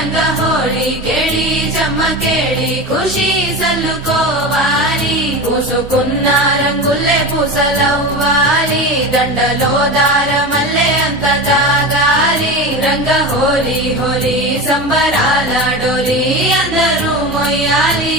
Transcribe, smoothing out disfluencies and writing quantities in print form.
రంగ హోళీ కేళి చెమ్మ కేళి ఖుషి సల్లుకోవాలి పూసుకున్న రంగుల్లే పూసలవ్వాలి దండలో దారమల్లే అంత తాగాలి రంగ హోళీ హోళీ సంబరాల డోలి అందరూ మొయ్యాలి